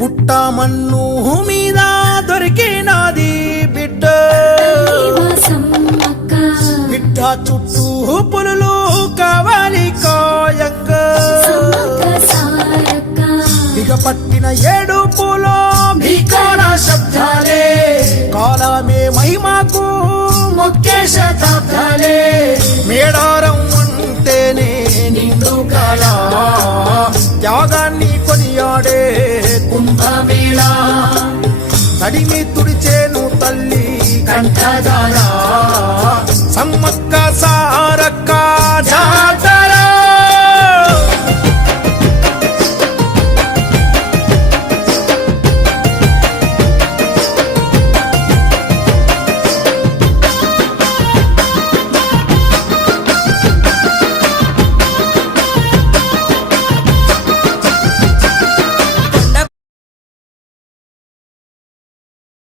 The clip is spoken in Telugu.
పుట్ట మన్ను మీద దొరికినది బిడ్డ బిడ్డ చుట్టూ పులులు కావాలి కాయంగ బిగపట్టిన ఏడుపులో భీకర శబ్దాలే కాలమే మహిమకు ముఖ్య శతాబ్దాలే మేడారం అంటేనే నిండు కాల త్యాగాన్ని కొనియాడే కుంభమేళ తడిమి తుడిచేను తల్లి కంఠదారా సమ్మక్క సారక్క